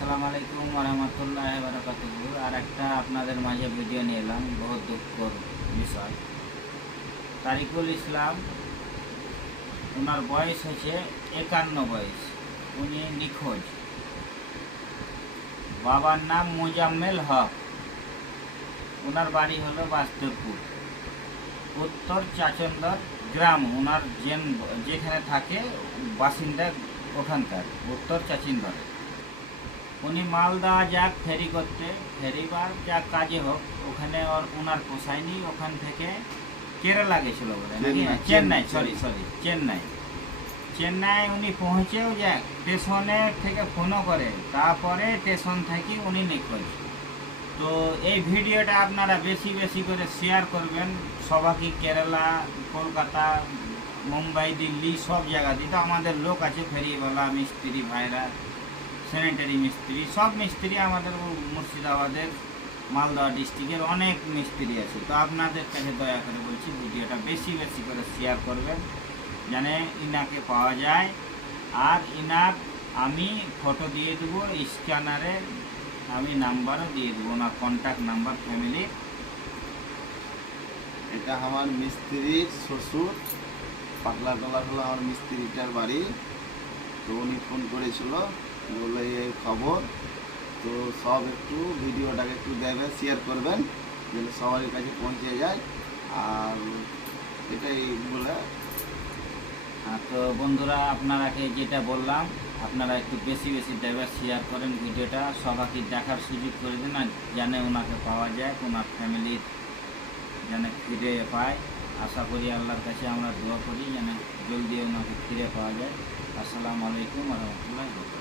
আসসালামু আলাইকুম ওরহমতুল্লাহি বারাকাতুহু। আর একটা আপনাদের মাঝে ভিডিও নিয়ে এলাম, বহুত দুঃখর বিষয়। তারিকুল ইসলাম, ওনার বয়স হচ্ছে 51 বয়স, উনি নিখোঁজ। বাবার নাম মোজাম্মেল হক, ওনার বাড়ি হলো বাস্তুরপুর, উত্তর চাচন্দর গ্রাম। ওনার যেখানে থাকে বাসিন্দা ওখানকার উত্তর চাচিন্দর। উনি মাল দেওয়া যাক ফেরি করতে, ফেরি বা যাক কাজে হোক, ওখানে ওনার পোষায়নি। ওখান থেকে কেরালা গেছিলো বলে, নাকি চেন্নাই, চেন্নাই উনি পৌঁছেও যাক, স্টেশনে থেকে ফোনও করে, তারপরে স্টেশন থেকে উনি নিখোঁজ। তো এই ভিডিওটা আপনারা বেশি বেশি করে শেয়ার করবেন সবাইকে। কেরালা, কলকাতা, মুম্বাই, দিল্লি সব জায়গাতে তো আমাদের লোক আছে, ফেরিওয়ালা, মিস্ত্রি ভাইরা, স্যানিটারি মিস্ত্রি, সব মিস্ত্রি আমাদের মুর্শিদাবাদের মালদা ডিস্ট্রিক্টের অনেক মিস্ত্রি আছে। তো আপনাদের কাছে দয়া করে বলছি, ভিডিওটা বেশি বেশি করে শেয়ার করবেন জানে ইনাকে পাওয়া যায়। আর ইনার আমি ফটো দিয়ে দেবো, স্ক্যানারে আমি নাম্বারও দিয়ে দেবো, ওনার কন্ট্যাক্ট নাম্বার ফ্যামিলি। এটা আমার মিস্ত্রির শ্বশুর, পাতলা টলা হলো আমার মিস্ত্রিটার বাড়ি। তো উনি ফোন করেছিল, বলে এই খবর। তো সব একটু ভিডিওটাকে একটু দেখবেন, শেয়ার করবেন যেন সবার কাছে পৌঁছে যায়। আর এটাই বলে। তো বন্ধুরা, আপনারাকে যেটা বললাম, আপনারা একটু বেশি বেশি দেবেন, শেয়ার করেন ভিডিওটা, সবাইকে দেখার সুযোগ করে দিন, আর জানে ওনাকে পাওয়া যায়, ওনার ফ্যামিলির যেন ফিরে পায়। আশা করি আল্লাহর কাছে আমরা দোয়া করি যেন জলদি ওনাকে ফিরে পাওয়া যায়। আসসালামু আলাইকুম ওয়া রাহমাতুল্লাহি ওয়া বারাকাতুহু।